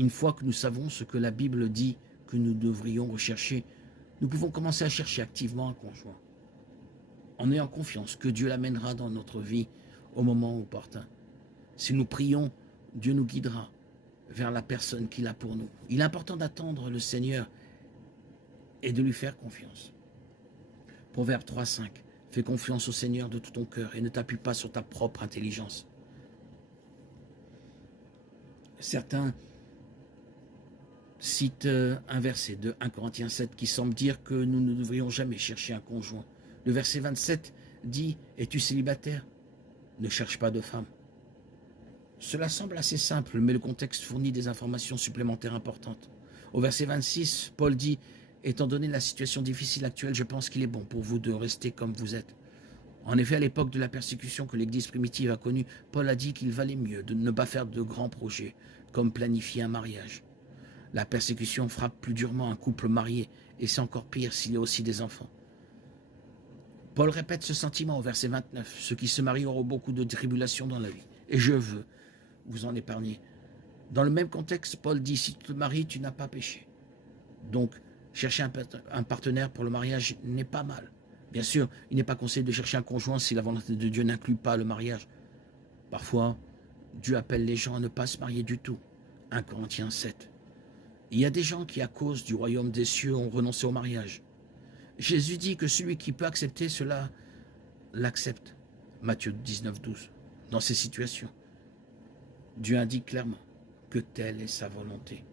Une fois que nous savons ce que la Bible dit que nous devrions rechercher, nous pouvons commencer à chercher activement un conjoint, en ayant confiance que Dieu l'amènera dans notre vie au moment opportun. Si nous prions, Dieu nous guidera vers la personne qu'il a pour nous. Il est important d'attendre le Seigneur et de lui faire confiance. Proverbe 3,5. Fais confiance au Seigneur de tout ton cœur et ne t'appuie pas sur ta propre intelligence. Certains citent un verset de 1 Corinthiens 7 qui semble dire que nous ne devrions jamais chercher un conjoint. Le verset 27 dit « Es-tu célibataire ? Ne cherche pas de femme. » Cela semble assez simple, mais le contexte fournit des informations supplémentaires importantes. Au verset 26, Paul dit « Étant donné la situation difficile actuelle, je pense qu'il est bon pour vous de rester comme vous êtes. » En effet, à l'époque de la persécution que l'Église primitive a connue, Paul a dit qu'il valait mieux de ne pas faire de grands projets, comme planifier un mariage. La persécution frappe plus durement un couple marié, et c'est encore pire s'il y a aussi des enfants. Paul répète ce sentiment au verset 29, « Ceux qui se marient auront beaucoup de tribulations dans la vie, et je veux vous en épargner. » Dans le même contexte, Paul dit « Si tu te maries, tu n'as pas péché. » Donc, chercher un partenaire pour le mariage n'est pas mal. Bien sûr, il n'est pas conseillé de chercher un conjoint si la volonté de Dieu n'inclut pas le mariage. Parfois, Dieu appelle les gens à ne pas se marier du tout. 1 Corinthiens 7. Il y a des gens qui, à cause du royaume des cieux, ont renoncé au mariage. Jésus dit que celui qui peut accepter cela, l'accepte. Matthieu 19, 12. Dans ces situations, Dieu indique clairement que telle est sa volonté.